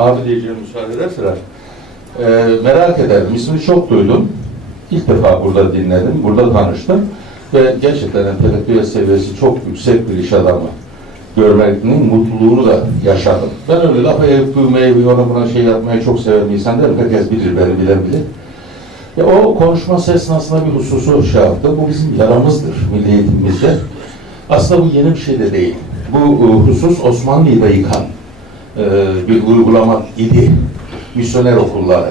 abi diyeceğim müsaade ederseler. Ee, merak ederim. İsmini çok duydum. İlk defa burada dinledim, burada tanıştım. Ve gerçekten entelektüel seviyesi çok yüksek bir iş adamı görmenin mutluluğunu da yaşadım. Ben öyle lafa eğip büyümeyi, ona buna şey yapmayı çok seven bir insan değilim. Herkes bilir, beni bilen bilir. Ya o konuşması esnasında bir hususu şey yaptı. Bu bizim yaramızdır milli eğitimimizde. Aslında bu yeni bir şey de değil. Bu e, husus Osmanlı'yı da yıkan e, bir uygulama idi. Misyoner okulları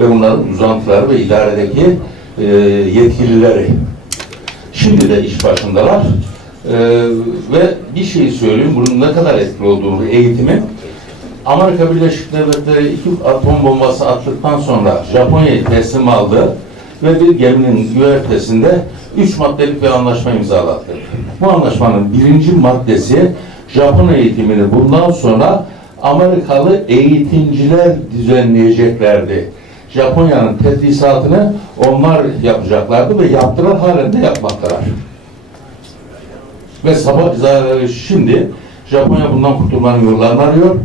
ve bunların uzantıları ve idaredeki e, yetkilileri. Şimdi de iş başındalar. E, ve bir şey söyleyeyim, bunun ne kadar etkili olduğunu, eğitimi Amerika Birleşik Devletleri iki atom bombası attıktan sonra Japonya'yı teslim aldı ve bir geminin güvertesinde üç maddelik bir anlaşma imzaladı. Bu anlaşmanın birinci maddesi Japon eğitimini bundan sonra Amerikalı eğitimciler düzenleyeceklerdi. Japonya'nın tedrisatını onlar yapacaklardı ve yaptılar halen de yapmaktalar. Ve sabah şimdi Japonya bundan kurtulmanın yollarını arıyor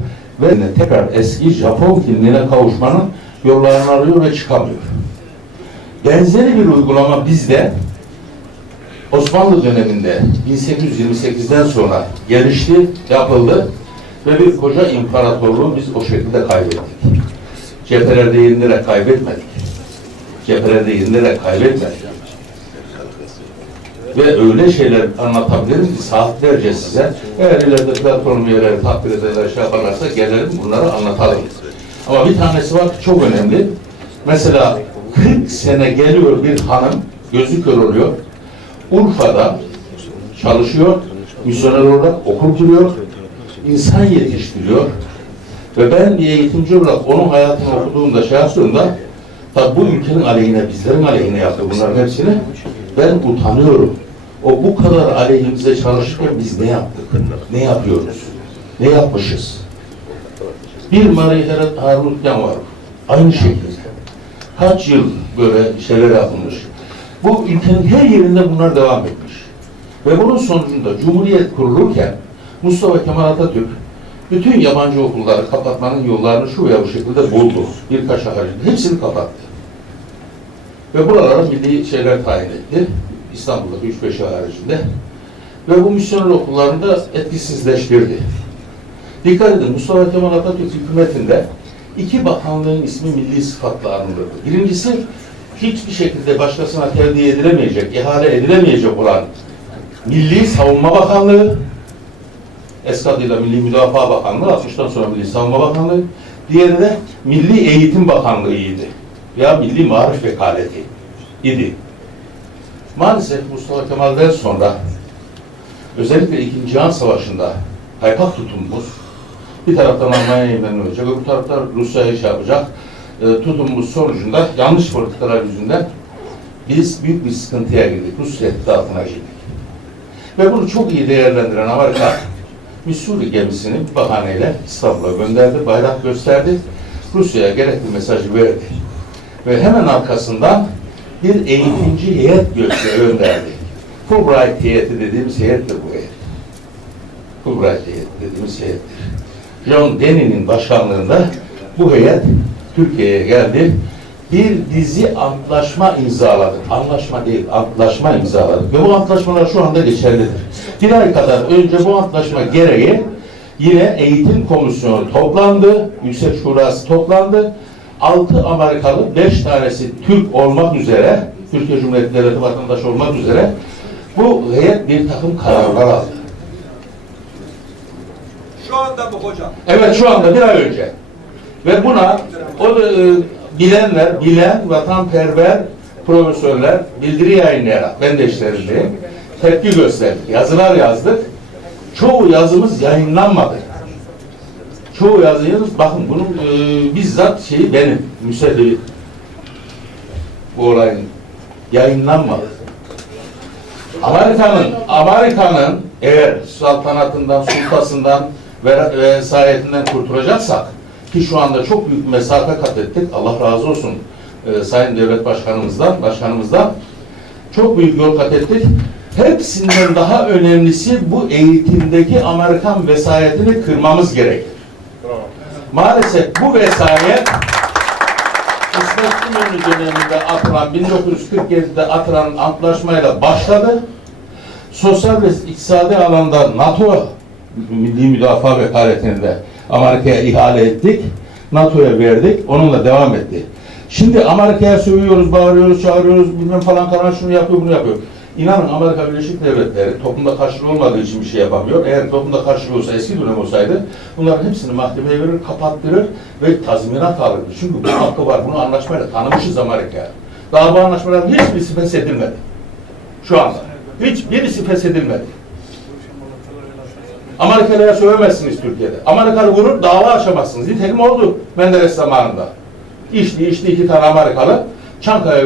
ve tekrar eski Japon kimliğine kavuşmanın yollarını arıyor ve çıkamıyor. Benzeri bir uygulama bizde Osmanlı döneminde 1828'den sonra gelişti, yapıldı ve bir koca imparatorluğu biz o şekilde kaybettik. Cephelerde yenilerek kaybetmedik. Cephelerde yenilerek kaybetmedik. Ve öyle şeyler anlatabilirim ki saatlerce size. Eğer ileride platform üyeleri takdir ederler, şey yaparlarsa gelelim bunları anlatalım. Ama bir tanesi var çok önemli. Mesela 40 sene geliyor bir hanım, gözü kör oluyor. Urfa'da çalışıyor, misyoner olarak okul kuruyor, insan yetiştiriyor. Ve ben bir eğitimci olarak onun hayatını okuduğumda, şey yaptığımda, tabi bu ülkenin aleyhine, bizlerin aleyhine yaptı bunların hepsini. Ben utanıyorum. O bu kadar aleyhimize çalışırken biz ne yaptık? Ne yapıyoruz? Ne yapmışız? Bir Marie Harun var. Aynı şekilde. Kaç yıl böyle şeyler yapılmış. Bu ülkenin her yerinde bunlar devam etmiş. Ve bunun sonucunda Cumhuriyet kurulurken Mustafa Kemal Atatürk bütün yabancı okulları kapatmanın yollarını şu veya bu şekilde buldu. Birkaç haricinde. Hepsini kapattı. Ve buralara milli şeyler tayin etti. İstanbul'da 3-5 haricinde. Ve bu misyoner okullarını da etkisizleştirdi. Dikkat edin Mustafa Kemal Atatürk hükümetinde iki bakanlığın ismi milli sıfatla anılırdı. Birincisi hiçbir şekilde başkasına tevdi edilemeyecek, ihale edilemeyecek olan Milli Savunma Bakanlığı, eski adıyla Milli Müdafaa Bakanlığı, 60'tan sonra Milli Savunma Bakanlığı, diğeri de Milli Eğitim Bakanlığı'ydı. Ya Milli Marif Vekaleti idi. Maalesef Mustafa Kemal'den sonra özellikle İkinci Cihan Savaşı'nda kaypak tutumumuz bir taraftan Almanya yeniden olacak, öbür taraftan Rusya'ya şey yapacak e, tutumumuz sonucunda yanlış politikalar yüzünden biz büyük bir sıkıntıya girdik. Rusya ittifakına girdik. Ve bunu çok iyi değerlendiren Amerika Missouri gemisini bahaneyle İstanbul'a gönderdi, bayrak gösterdi. Rusya'ya gerekli mesajı verdi. Ve hemen arkasından bir eğitimci heyet gö- gönderdi. Fulbright heyeti dediğimiz heyettir bu heyet. Fulbright heyeti dediğimiz heyettir. John Denny'nin başkanlığında bu heyet Türkiye'ye geldi. Bir dizi antlaşma imzaladı. Anlaşma değil, antlaşma imzaladı. Ve bu antlaşmalar şu anda geçerlidir. Bir ay kadar önce bu antlaşma gereği yine eğitim komisyonu toplandı. Yüksek Şurası toplandı. Altı Amerikalı, beş tanesi Türk olmak üzere, Türkiye Cumhuriyeti Devleti vatandaşı olmak üzere bu heyet bir takım kararlar aldı. Şu anda mı hocam? Evet şu anda bir ay önce. Ve buna o da, e, bilenler, bilen vatanperver profesörler bildiri yayınlayarak ben de işlerindeyim. Tepki gösterdik. Yazılar yazdık. Çoğu yazımız yayınlanmadı. Çoğu yazımız bakın bunun e, bizzat şeyi benim müseddevi bu olayın yayınlanmadı. Amerika'nın Amerika'nın eğer saltanatından, sultasından ve vesayetinden kurtulacaksak ki şu anda çok büyük bir mesafe kat ettik. Allah razı olsun e, Sayın Devlet Başkanımızdan, Başkanımızdan çok büyük yol kat ettik. Hepsinden daha önemlisi bu eğitimdeki Amerikan vesayetini kırmamız gerekir. Maalesef bu vesayet İsmet İnönü döneminde atılan 1947'de atılan antlaşmayla başladı. Sosyal ve iktisadi alanda NATO Milli Müdafaa Vekaleti'nde Amerika'ya ihale ettik. NATO'ya verdik. Onunla devam etti. Şimdi Amerika'ya sövüyoruz, bağırıyoruz, çağırıyoruz, bilmem falan kalan şunu yapıyor, bunu yapıyor. İnanın Amerika Birleşik Devletleri toplumda karşılığı olmadığı için bir şey yapamıyor. Eğer toplumda karşılığı olsa, eski dönem olsaydı bunların hepsini mahkemeye verir, kapattırır ve tazminat alırdı. Çünkü bu hakkı var. Bunu anlaşmayla tanımışız Amerika'ya. Daha bu anlaşmaların hiçbirisi feshedilmedi. Şu anda. Hiçbirisi feshedilmedi. Amerikalı'ya sövemezsiniz Türkiye'de. Amerikalı vurup dava açamazsınız. Nitekim oldu Menderes zamanında. İçti içti iki tane Amerikalı. Çankaya